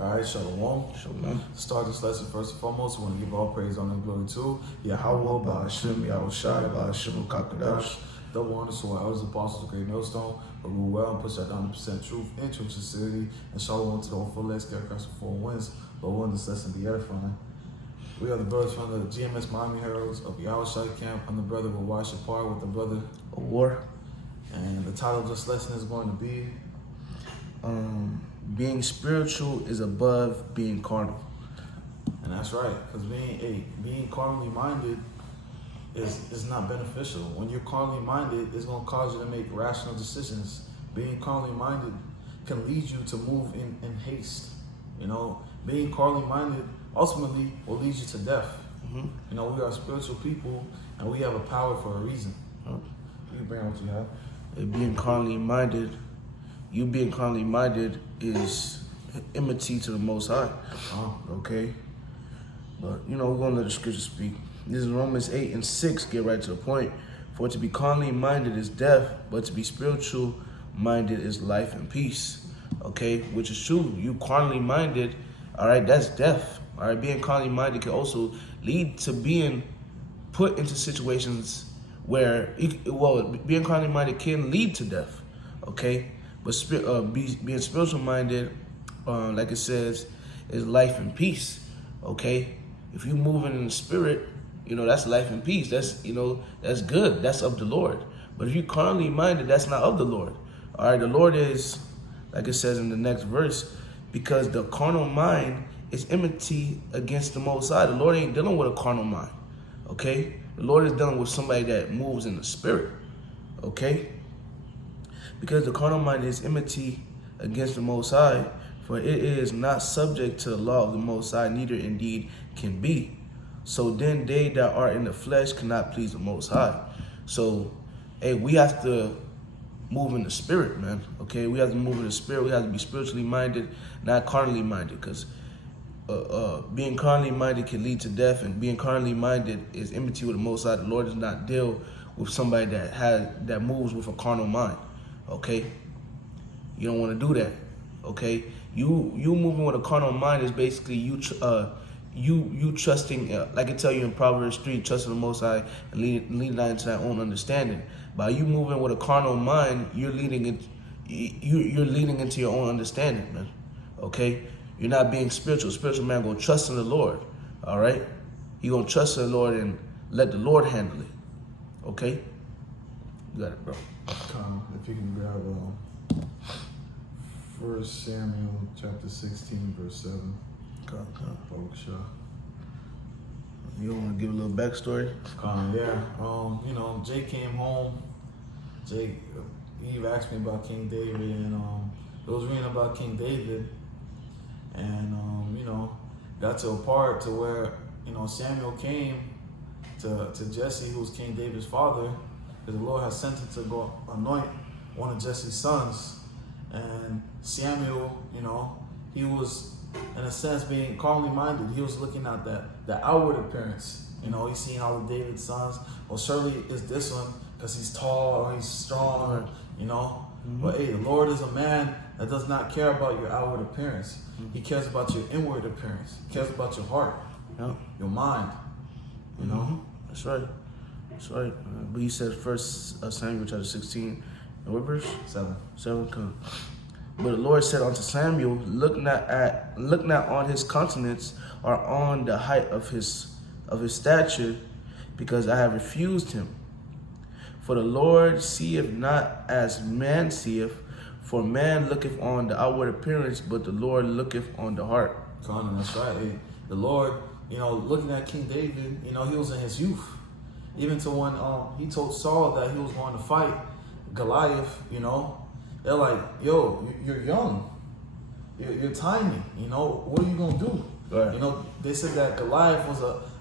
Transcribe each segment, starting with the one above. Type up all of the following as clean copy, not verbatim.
All right, Shalom. Shalom. Start this lesson first and foremost. We want to give all praise, honor, and glory to Yahweh, Ba'ashem, Yahushai, Ba'ashem, Kakadash. Double honors to our elders, apostles, the great millstone, but rule well and push out 100% truth and true sincerity. And Shalom to the whole full legs, scarecrows of four winds. Lord, willing this lesson be edifying. We are the brothers from the GMS Miami Heralds of Yahushai camp. I'm the brother with Wash Apart with the brother A war. And the title of this lesson is going to be being spiritual is above being carnal. And that's right, because being carnally minded is not beneficial. When you're carnally minded, it's going to cause you to make rational decisions. Being carnally minded can lead you to move in haste. You know, being carnally minded ultimately will lead you to death. Mm-hmm. You know, we are spiritual people, and we have a power for a reason. You can bring what you have. Being carnally minded, you being carnally minded is enmity to the Most High. Okay? But, you know, we're going to let the scripture speak. This is Romans 8:6, get right to the point. For to be carnally minded is death, but to be spiritual minded is life and peace. Okay? Which is true. You carnally minded, all right, that's death. All right? Being carnally minded can also lead to being put into situations where, being carnally minded can lead to death. Okay? But being spiritual minded, like it says, is life and peace. Okay, if you're moving in the spirit, you know that's life and peace. That's that's good. That's of the Lord. But if you're carnally minded, that's not of the Lord. All right, the Lord is, like it says in the next verse, because the carnal mind is enmity against the Most High. The Lord ain't dealing with a carnal mind. Okay, the Lord is dealing with somebody that moves in the spirit. Okay. Because the carnal mind is enmity against the Most High, for it is not subject to the law of the Most High, neither indeed can be. So then they that are in the flesh cannot please the Most High. So, hey, we have to move in the spirit, man. Okay, we have to move in the spirit. We have to be spiritually minded, not carnally minded, because being carnally minded can lead to death, and being carnally minded is enmity with the Most High. The Lord does not deal with somebody that moves with a carnal mind. Okay, you don't want to do that. Okay, you moving with a carnal mind is basically you trusting, like I tell you in Proverbs 3, trusting the Most High and leading not into thy own understanding. By you moving with a carnal mind, you're leading into your own understanding, man. Okay, you're not being spiritual. Spiritual man gonna trust in the Lord. All right, you gonna trust in the Lord and let the Lord handle it. Okay, you got it, bro. If you can grab 1 Samuel chapter 16, verse 7. You want to give a little backstory? Yeah. Jake came home. Jake, he asked me about King David, and it was reading about King David, and got to a part to where Samuel came to Jesse, who's King David's father. The Lord has sent him to go anoint one of Jesse's sons. And Samuel, he was, in a sense, being carnally minded. He was looking at the outward appearance. He's seeing all the David's sons. Well, surely it's this one because he's tall or he's strong, Mm-hmm. But hey, the Lord is a man that does not care about your outward appearance. Mm-hmm. He cares about your inward appearance. He cares about your heart, your mind, That's right. That's right. But he said 1 Samuel chapter 16, and what verse? 7. Come. But the Lord said unto Samuel, look not on his countenance or on the height of his stature, because I have refused him. For the Lord seeth not as man seeth, for man looketh on the outward appearance, but the Lord looketh on the heart. Carnal, that's right. The Lord, looking at King David, he was in his youth. Even to when he told Saul that he was going to fight Goliath, they're like, yo, you're young. You're tiny. What are you going to do? Right. They said that Goliath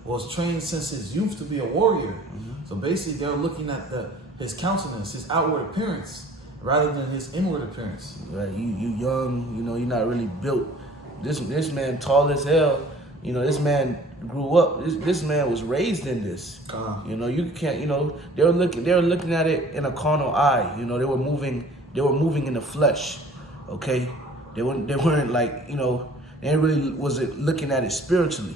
was trained since his youth to be a warrior. Mm-hmm. So basically, they're looking at his countenance, his outward appearance, rather than his inward appearance. Right. You young, you're not really built. This man tall as hell. This man grew up. This man was raised in this. You can't. They were looking at it in a carnal eye. They were moving in the flesh. Okay, they weren't like They ain't really wasn't looking at it spiritually,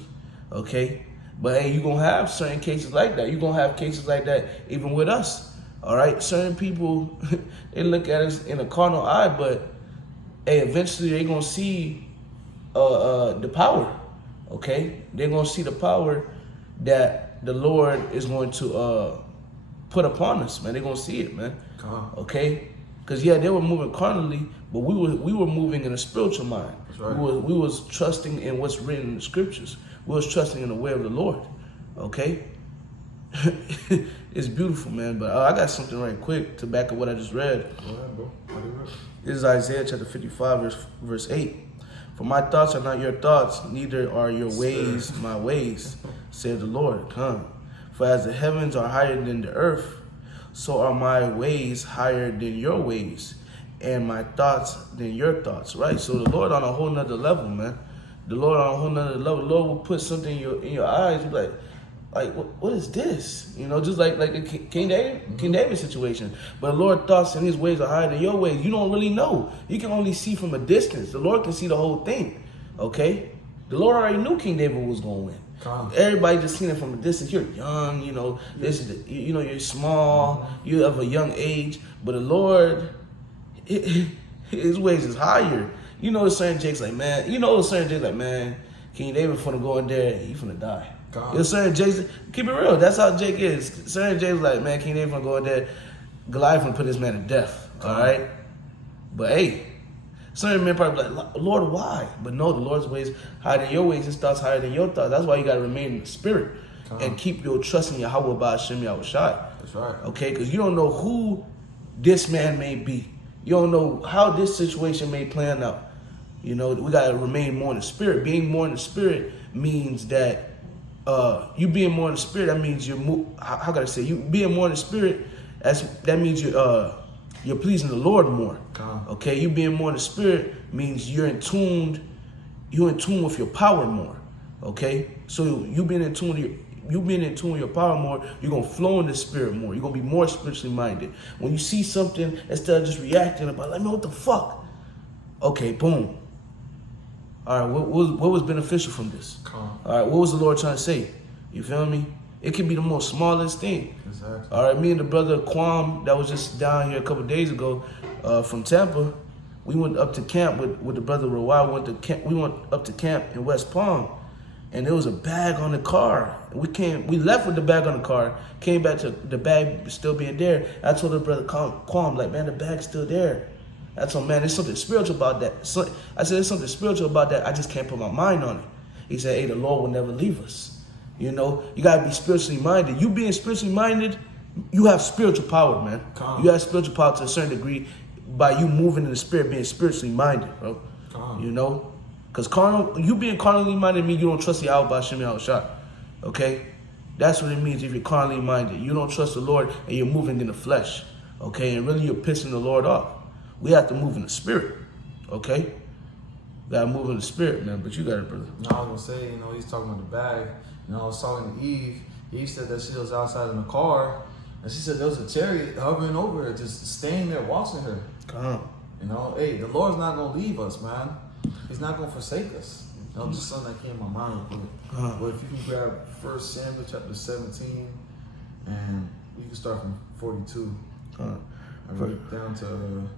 okay? But hey, you're going to have certain cases like that. You're going to have cases like that even with us, all right? Certain people, they look at us in a carnal eye, but hey, eventually they're going to see the power, okay? They're going to see the power that the Lord is going to put upon us, man. They're going to see it, man, okay? Because, yeah, they were moving carnally, but we were moving in a spiritual mind. That's right. We was trusting in what's written in the scriptures. We was trusting in the way of the Lord, okay? It's beautiful, man. But I got something right quick to back up what I just read. Go ahead, bro. This is Isaiah chapter 55, verse 8. For my thoughts are not your thoughts, neither are your ways my ways, said the Lord. For as the heavens are higher than the earth, so are my ways higher than your ways, and my thoughts than your thoughts, right? So the Lord on a whole nother level, man. The Lord on a whole nother level. The Lord will put something in your eyes. You're like what is this? You know, just like the King David situation. But the Lord's thoughts and his ways are higher than your ways. You don't really know. You can only see from a distance. The Lord can see the whole thing, okay? The Lord already knew King David was going to win. Everybody just seen it from a distance. You're young, you know. You're small. You have a young age, but the Lord, his ways is higher. You know, certain Jake's like, man. King David finna go in there, he finna die. Certain Jake's, keep it real. That's how Jake is. Certain Jake's like, man, King David finna go in there, Goliath finna put this man to death. All right, but hey. Certain men probably like, Lord, why? But no, the Lord's ways higher than your ways, his thoughts higher than your thoughts. That's why you got to remain in the spirit and keep your trust in Yahweh Ba'ashem Yahushai. That's right. Okay, because you don't know who this man may be. You don't know how this situation may plan out. You know, we got to remain more in the spirit. Being more in the spirit means that you being more in the spirit, that means you're, how can I say, you being more in the spirit, that means you're pleasing the Lord more. Okay, you being more in the spirit means you're in tune with your power more. Okay, so you being in tune with your power more, you're gonna flow in the spirit more. You're gonna be more spiritually minded. When you see something, instead of just reacting about, like, man, what the fuck? Okay, boom. All right, what was beneficial from this? All right, what was the Lord trying to say? You feel me? It can be the most smallest thing. Exactly. All right, me and the brother Quam that was just down here a couple of days ago from Tampa, we went up to camp with the brother Rawai. We went up to camp in West Palm, and there was a bag on the car. We left with the bag on the car, came back to the bag still being there. I told the brother Quam, like, man, the bag's still there. I told him, man, there's something spiritual about that. I said, there's something spiritual about that. I just can't put my mind on it. He said, hey, the Lord will never leave us. You know, you got to be spiritually minded. You being spiritually minded, you have spiritual power, man. You have spiritual power to a certain degree by you moving in the spirit, being spiritually minded, bro. You know? Because you being carnally minded means you don't trust the Yahweh Ba'ashem Yahushai. Okay? That's what it means if you're carnally minded. You don't trust the Lord and you're moving in the flesh. Okay? And really you're pissing the Lord off. We have to move in the spirit. Okay? Gotta move in the spirit, man. But you got it, brother. No, I was gonna say, you know, he's talking about the bag. You know, I was talking to Eve. Eve said that she was outside in the car, and she said there was a chariot hovering over her, just staying there watching her. You know, hey, the Lord's not gonna leave us, man. He's not gonna forsake us. You know, just something that came in my mind real quick. But if you can grab 1 Samuel chapter 17, and you can start from 42. And read down to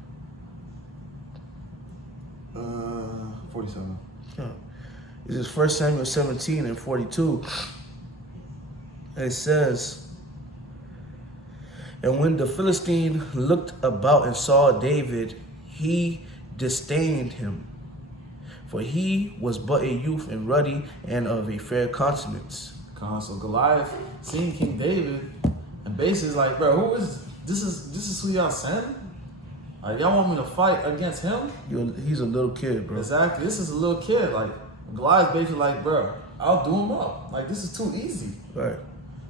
47. This is 1 Samuel 17 and 42. It says, and when the Philistine looked about and saw David, he disdained him, for he was but a youth and ruddy and of a fair countenance. So Goliath seen King David, and basically is like, bro, who is this? Is who y'all sent? Like, y'all want me to fight against him? He's a little kid, bro. Exactly. This is a little kid. Like, Goliath's basically like, bro, I'll do him up. Like, this is too easy. Right.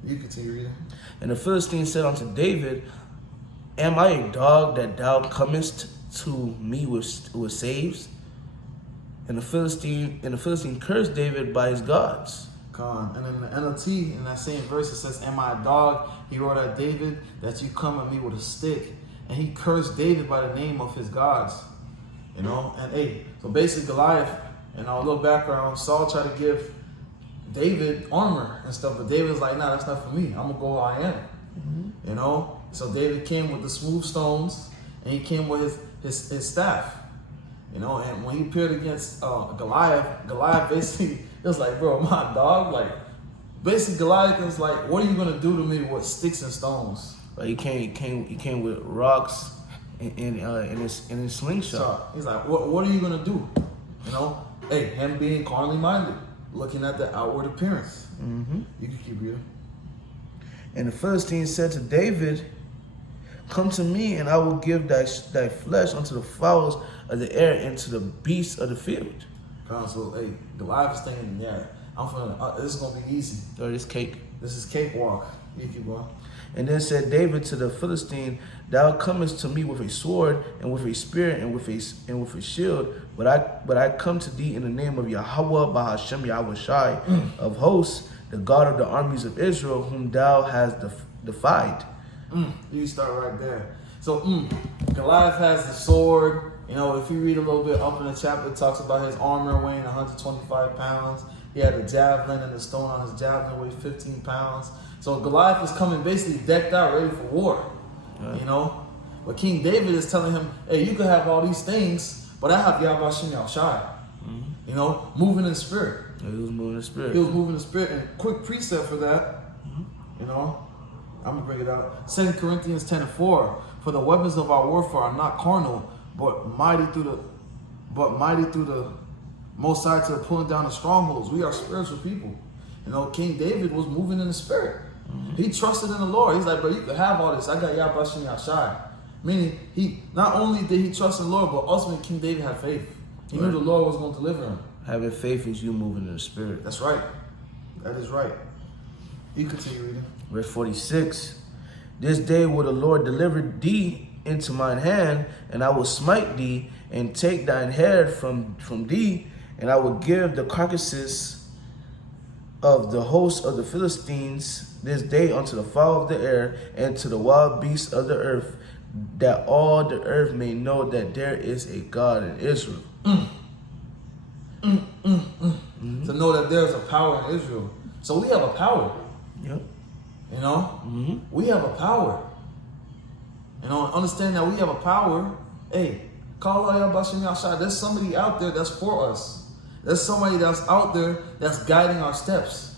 You continue reading. And the Philistine said unto David, am I a dog that thou comest to me with saves? And the Philistine cursed David by his gods. And in the NLT, in that same verse, it says, am I a dog? He wrote at David, that you come at me with a stick. And he cursed David by the name of his gods. You know? And hey, so basically Goliath, And a little background, Saul tried to give David armor and stuff, but David's like, nah, that's not for me. I'm gonna go how I am. You know? So David came with the smooth stones, and he came with his staff. You know, and when he appeared against Goliath basically, it was like, bro, my dog, like, basically Goliath was like, what are you gonna do to me with sticks and stones? Like he came with rocks in his slingshot. So he's like, what are you gonna do? You know, hey, him being carnally minded, looking at the outward appearance. You can keep reading. And the Philistines said to David, come to me, and I will give thy flesh unto the fowls of the air and to the beasts of the field. So, hey, Goliath is thinking, yeah, this is gonna be easy. Or this cake. This is cakewalk. You keep going. And then said David to the Philistine, thou comest to me with a sword and with a spear and with a shield, but I come to thee in the name of Yahweh Bahashem Yahweh Shai of hosts, the God of the armies of Israel, whom thou hast defied. You start right there. So Goliath has the sword. You know, if you read a little bit up in the chapter, it talks about his armor weighing 125 pounds. He had a javelin, and the stone on his javelin weighed 15 pounds. So Goliath is coming basically decked out, ready for war. You know? But King David is telling him, hey, you can have all these things, but I have Yahweh Shem Yahushai. You know, moving in the spirit. Yeah, he was moving in the spirit. He was moving in the spirit. And quick precept for that, you know, I'm going to bring it out. 2 Corinthians 10:4. For the weapons of our warfare are not carnal, but mighty through the Most High to the pulling down the strongholds. We are spiritual people. You know, King David was moving in the spirit. He trusted in the Lord. He's like, bro, you can have all this. I got Yahweh Shem Yahushai. Meaning, he not only did he trust in the Lord, but ultimately King David had faith. He knew the Lord was going to deliver him. Having faith is you moving in the spirit. That's right. That is right. You continue reading. Verse 46. This day will the Lord deliver thee into mine hand, and I will smite thee, and take thine head from thee, and I will give the carcasses of the host of the Philistines this day unto the fowl of the air, and to the wild beasts of the earth, that all the earth may know that there is a God in Israel. To know that there's a power in Israel. So we have a power. Yep. You know? We have a power. You know, understand that we have a power. Hey, call out Yahweh Shem Yahushai. There's somebody out there that's for us. There's somebody that's out there that's guiding our steps.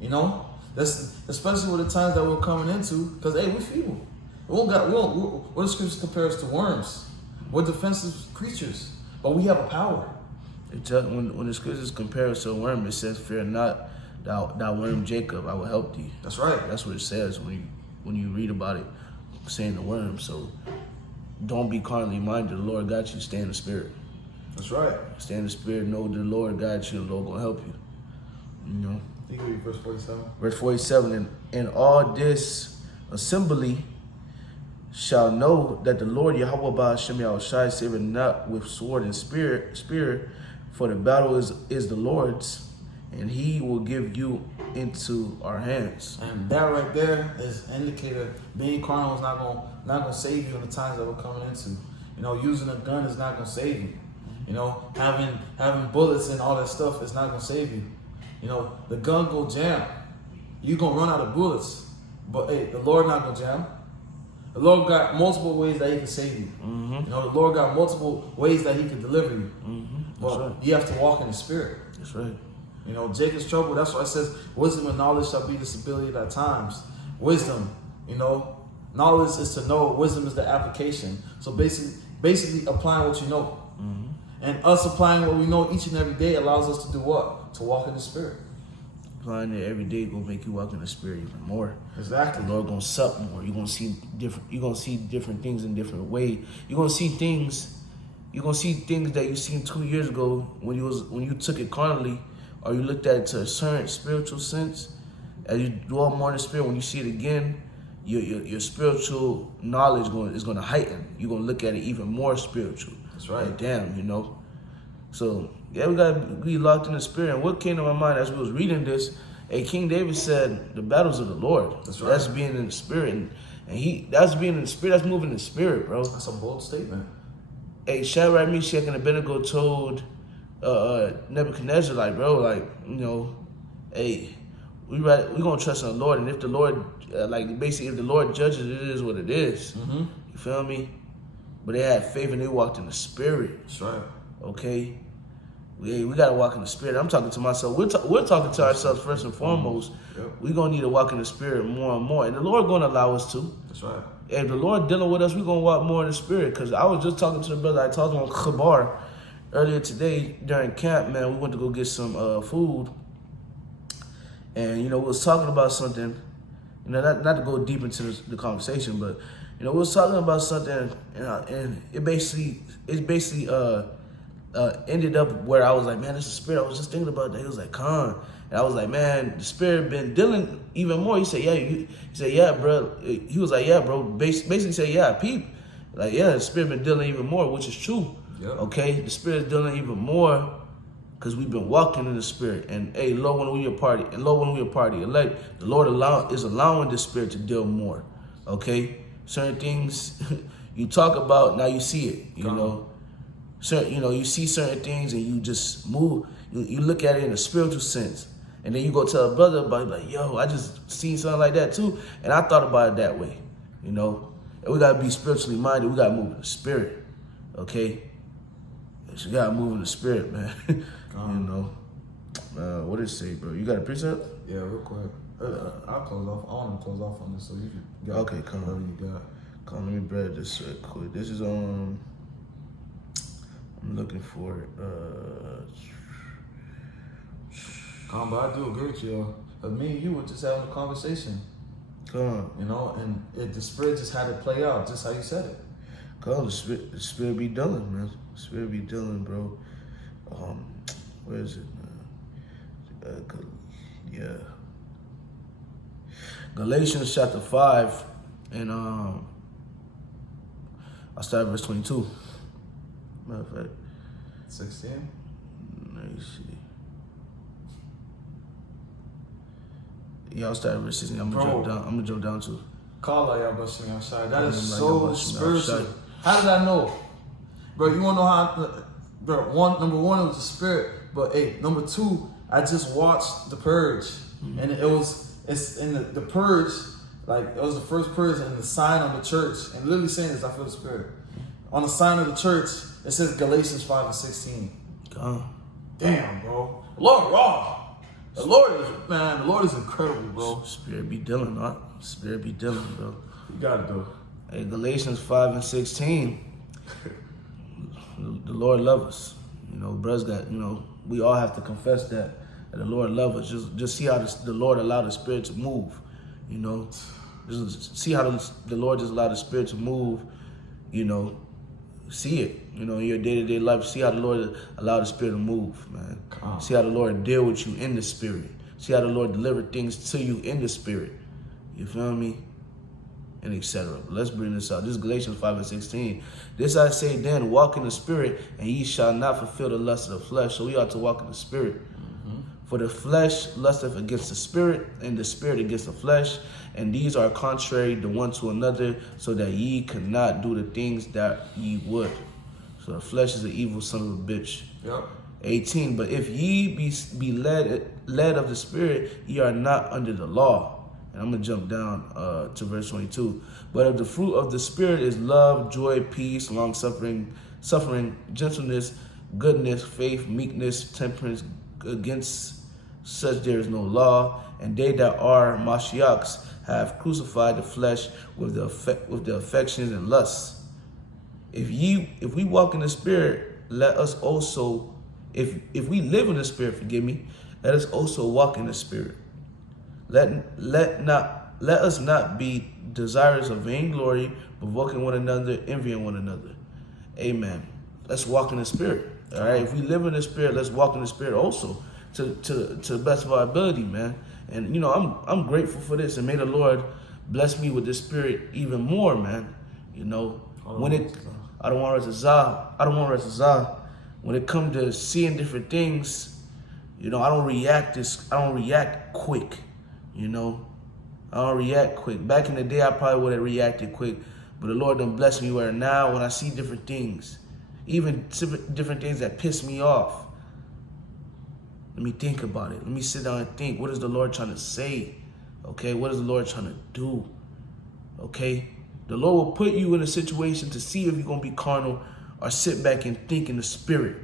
You know? That's especially with the times that we're coming into, because hey, we're feeble. What the scriptures compare us to worms. We're defensive creatures, but we have a power. When the scriptures compare us to a worm, it says, "Fear not, thou worm Jacob, I will help thee." That's right. That's what it says when you read about it, saying the worm. So don't be carnally minded. The Lord got you. Stay in the spirit. That's right. Stay in the spirit. Know the Lord got you. The Lord gonna help you. You know. You can read verse 47. Verse 47. And all this assembly shall know that the Lord Yahweh Bahashem Yahushai saveth not with sword and spear, for the battle is the Lord's, and he will give you into our hands. And that right there is an indicator being carnal is not gonna save you in the times that we're coming into. You know, using a gun is not gonna save you. You know, having bullets and all that stuff is not gonna save you. You know, the gun go jam. You gonna run out of bullets. But hey, the Lord not gonna jam. The Lord got multiple ways that he can save you. You know, the Lord got multiple ways that he can deliver you. But right. You have to walk in the spirit. That's right. You know, Jacob's trouble, that's why it says, wisdom and knowledge shall be the stability at our times. Wisdom, you know, knowledge is to know, wisdom is the application. So basically applying what you know. And us applying what we know each and every day allows us to do what? To walk in the spirit. Applying it every day gonna make you walk in the spirit even more. Exactly. The Lord gonna sup more. You're gonna see different things in different ways. You're gonna see things that you seen 2 years ago when you took it carnally, or you looked at it to a certain spiritual sense. As you dwell more in the spirit, when you see it again, your spiritual knowledge is gonna heighten. You're gonna look at it even more spiritual. That's right. Like, damn, you know. So yeah, we gotta be locked in the spirit. And what came to my mind as we was reading this, King David said, "The battles of the Lord." That's right. That's being in the spirit, and that's being in the spirit. That's moving in the spirit, bro. That's a bold statement. Shadrach, Meshach, and Abednego told Nebuchadnezzar, like, bro, like, you know, hey, we gonna trust in the Lord, and if the Lord, like, basically, if the Lord judges, it is what it is. Mm-hmm. You feel me? But they had faith and they walked in the Spirit. That's right. Okay, we gotta walk in the Spirit. I'm talking to myself. We're talking to ourselves first and foremost. Yep. We're gonna need to walk in the Spirit more and more, and the Lord gonna allow us to. That's right. If the Lord dealing with us, we're gonna walk more in the Spirit. Cause I was just talking to the brother I talked to on Khabar earlier today during camp. Man, we went to go get some food, and you know we was talking about something. You know, not to go deep into the conversation, but you know we was talking about something, and it basically ended up where I was like, man, this is the Spirit. I was just thinking about that. He was like, Con. And I was like, man, the Spirit been dealing even more. He said, yeah. He said, yeah, bro. He was like, yeah, bro. Basically said, yeah, peep. Like, yeah, the Spirit been dealing even more, which is true. Yep. Okay? The Spirit is dealing even more because we've been walking in the Spirit. And, hey, Lord, when we a party, elect, the Lord is allowing the Spirit to deal more. Okay? Certain things you talk about, now you see it, you know. Certain, you know, you see certain things and you just move. You look at it in a spiritual sense. And then you go tell a brother about it, like, yo, I just seen something like that too. And I thought about it that way, you know. And we got to be spiritually minded. We got to move in the Spirit, okay? You got to move in the Spirit, man. You know. What did it say, bro? You got a precept? Yeah, real quick. I'll close off. I want to close off on this so you can Okay, come on. You got. Come on, let me bread this real quick. This is on... I'm looking for it. But I do agree with you. But me and you were just having a conversation. Come on. You know, and the Spirit just had to play out just how you said it. Come on, the spirit be dealing, man. The Spirit be dealing, bro. Where is it, man? Yeah. Galatians chapter 5, and I'll start at verse 22. Matter of fact. 16? Let me see. Yeah, I'll start at verse 16. I'm gonna jump down to. Call out y'all busting me outside. That is so spiritual. How did I know? Bro, you wanna know how number one it was the Spirit, but hey, number two, I just watched The Purge. And it's in the Purge, like it was the first purge and the sign on the church. And literally saying this, I feel the Spirit. On the sign of the church, it says Galatians 5 and 16. Damn, bro. Lord, raw. The Lord is incredible, bro. Spirit be dealing, huh? Spirit be dealing, bro. You gotta do it. Hey, Galatians 5 and 16. The Lord loves us. You know, brothers got, you know, we all have to confess that the Lord loves us. Just see how the Lord allowed the Spirit to move. You know, just see how the Lord just allowed the Spirit to move. You know, see it. You know, in your day-to-day life, see how the Lord allowed the Spirit to move, man. See how the Lord deal with you in the Spirit. See how the Lord deliver things to you in the Spirit. You feel me? And etc. Let's bring this out. This is Galatians 5 and 16. This I say then, walk in the Spirit, and ye shall not fulfill the lust of the flesh. So we ought to walk in the Spirit. For the flesh lusteth against the Spirit, and the Spirit against the flesh. And these are contrary the one to another, so that ye cannot do the things that ye would. So the flesh is an evil son of a bitch. Yep. 18. But if ye be led of the Spirit, ye are not under the law. And I'm going to jump down to verse 22. But if the fruit of the Spirit is love, joy, peace, long-suffering, gentleness, goodness, faith, meekness, temperance, against such there is no law. And they that are Mashiachs have crucified the flesh with the affections and lusts. If we walk in the Spirit, let us also, if we live in the Spirit, let us also walk in the Spirit. Let us not be desirous of vainglory, provoking one another, envying one another. Amen. Let's walk in the Spirit. All right. If we live in the Spirit, let's walk in the Spirit also to the best of our ability, man. And you know, I'm grateful for this, and may the Lord bless me with the Spirit even more, man. You know, I don't want to when it comes to seeing different things, you know, I don't react quick. You know, I don't react quick. Back in the day, I probably would have reacted quick, but the Lord done blessed me where now when I see different things, even different things that piss me off, Let me think about it. Let me sit down and think. What is the Lord trying to say? Okay, what is the Lord trying to do? Okay, the Lord will put you in a situation to see if you're going to be carnal or sit back and think in the spirit.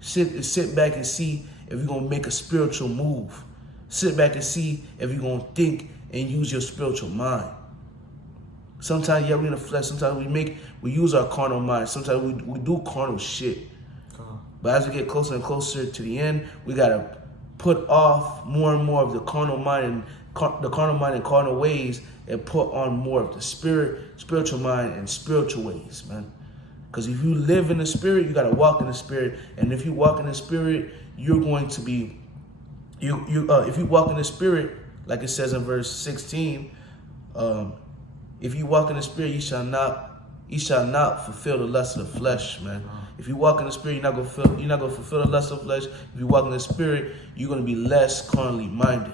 Sit back and see if you're going to make a spiritual move. Sit back and see if you're going to think and use your spiritual mind. Sometimes, yeah, we're in the flesh. Sometimes we use our carnal mind. Sometimes we do carnal shit. But as we get closer and closer to the end, we got to put off more and more of the carnal mind and carnal ways and put on more of the spiritual mind and spiritual ways, man. Because if you live in the spirit, you got to walk in the spirit. And if you walk in the spirit, you're going to be, if you walk in the spirit, like it says in verse 16, if you walk in the spirit, you shall not fulfill the lust of the flesh, man. If you walk in the spirit, you're not gonna fulfill the lust of the flesh. If you walk in the spirit, you're gonna be less carnally minded.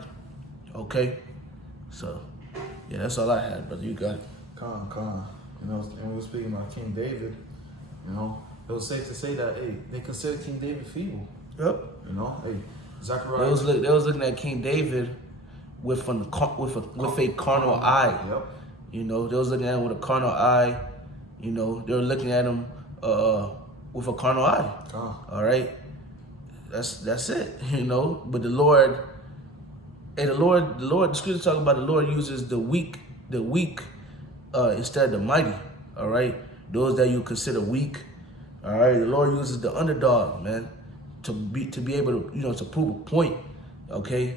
Okay? So, yeah, that's all I had, brother. You got it. Con. You know, and we were speaking about King David. You know, it was safe to say that, hey, they considered King David feeble. Yep. You know, hey, Zechariah. They was looking at King David with a carnal eye. Yep. You know, they was looking at him with a carnal eye. You know, they were looking at him with a carnal eye. All right, that's it. You know, but the Lord, the scripture talk about the Lord uses the weak instead of the mighty. All right, those that you consider weak. All right, the Lord uses the underdog, man, to be able to to prove a point. Okay,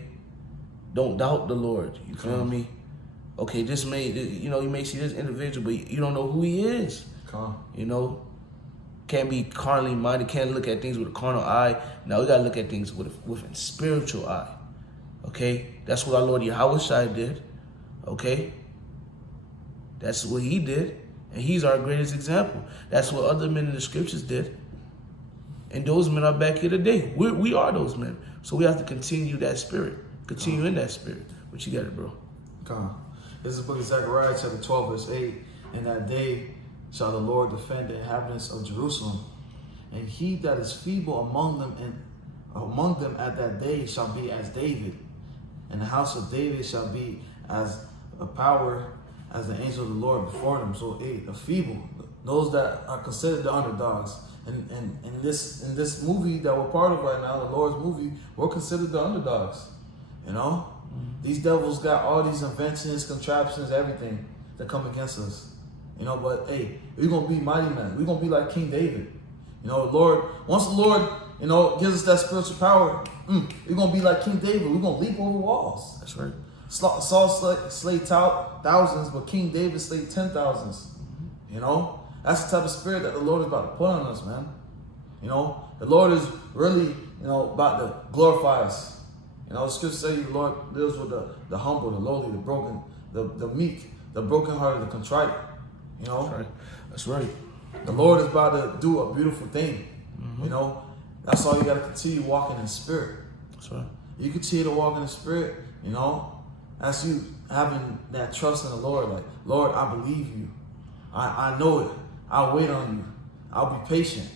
don't doubt the Lord. You feel me? Okay, you may see this individual, but you don't know who he is. You know, can't be carnally minded, can't look at things with a carnal eye. Now we gotta look at things with a spiritual eye. Okay? That's what our Lord Yahushua did. Okay? That's what he did. And he's our greatest example. That's what other men in the scriptures did. And those men are back here today. We are those men. So we have to continue that spirit. Continue in that spirit. What you got it, bro? This is the book of Zechariah, chapter 12, verse 8. In that day shall the Lord defend the inhabitants of Jerusalem, and he that is feeble among them at that day shall be as David, and the house of David shall be as a power as the angel of the Lord before them. So, the feeble, those that are considered the underdogs, and in this movie that we're part of right now, the Lord's movie, we're considered the underdogs. You know. These devils got all these inventions, contraptions, everything that come against us. You know, but hey, we're going to be mighty men. We're going to be like King David. You know, once the Lord, gives us that spiritual power, we're going to be like King David. We're going to leap over walls. That's right. Saul slayed thousands, but King David slayed 10,000s. You know, that's the type of spirit that the Lord is about to put on us, man. You know, the Lord is really, about to glorify us. The scripture says the Lord lives with the humble, the lowly, the broken, the meek, the brokenhearted, the contrite. That's right. The Lord is about to do a beautiful thing. That's all you got to continue walking in spirit. That's right. You continue to walk in the spirit. That's you having that trust in the Lord. Like, Lord, I believe you. I know it. I'll wait on you. I'll be patient.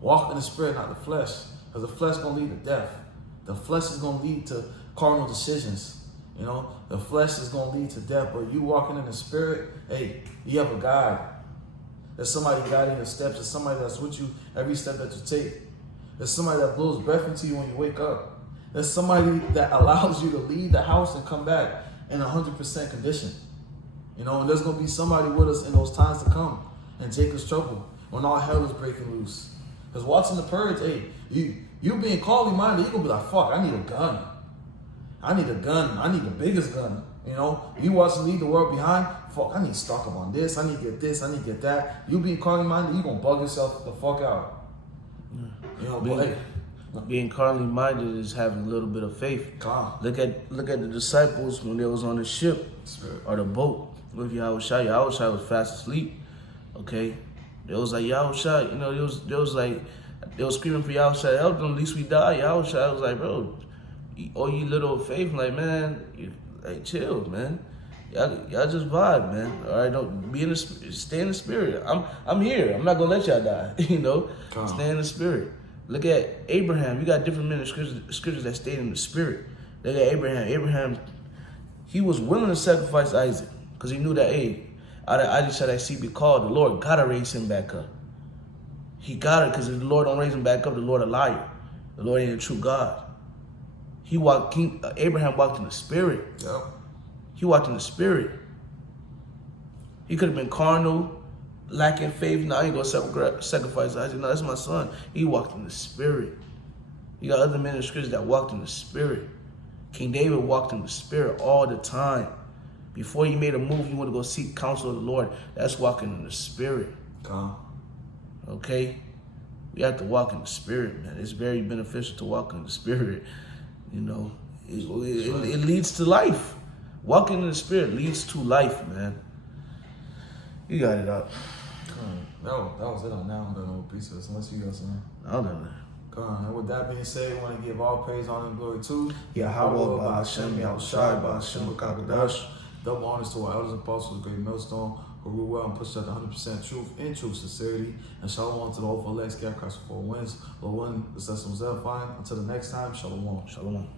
Walk in the spirit, not the flesh, because the flesh gonna lead to death. The flesh is going to lead to carnal decisions. The flesh is going to lead to death. But you walking in the spirit, hey, you have a guide. There's somebody guiding your steps. There's somebody that's with you every step that you take. There's somebody that blows breath into you when you wake up. There's somebody that allows you to leave the house and come back in 100% condition. And there's going to be somebody with us in those times to come. In Jacob's trouble, when all hell is breaking loose. Because watching the purge, hey, you being carnally minded, you're going to be like, fuck, I need a gun. I need the biggest gun. You watch leave the world behind, fuck, I need to stock up on this, I need to get this, I need to get that. You being carnally minded, you're going to bug yourself the fuck out. Being carnally minded is having a little bit of faith. Look at the disciples when they was on the ship or the boat with Yahushua. Yahushua was fast asleep. Okay? They was like, Yahushua, they was screaming for Yahushua, help them, at least we die. Yahushua was like, bro, all you little faith, like, man, chill, man. Y'all just vibe, man. All right, don't be in the stay in the spirit. I'm here. I'm not gonna let y'all die. Stay in the spirit. Look at Abraham. You got different men in scriptures that stayed in the spirit. Look at Abraham. Abraham, he was willing to sacrifice Isaac because he knew that, hey, out of Isaac shall that seed be called. The Lord gotta raise him back up. He got it, because if the Lord don't raise him back up, the Lord a liar. The Lord ain't a true God. Abraham walked in the spirit. Yep. He walked in the spirit. He could have been carnal, lacking faith. No, I ain't gonna sacrifice Isaac. No, that's my son. He walked in the spirit. You got other men in scripture that walked in the spirit. King David walked in the spirit all the time. Before he made a move, he wanted to go seek counsel of the Lord. That's walking in the spirit. Okay? We have to walk in the spirit, man. It's very beneficial to walk in the spirit. You know, it leads to life. Walking in the spirit leads to life, man. You got it up. No, that was it on that one. Got no pieces unless you got something. I don't know. And with that being said, we want to give all praise, honor, and glory to Yahweh, by Hashem, Yahushai, by Hashem, Kakadash. Double honors to our elders and apostles, great millstone, who rule well and push out 100% truth in true sincerity. And shalom to the whole elect, scarecrows for 4 wins. Lord willing, the system is edifying. Until the next time, shalom. Shalom.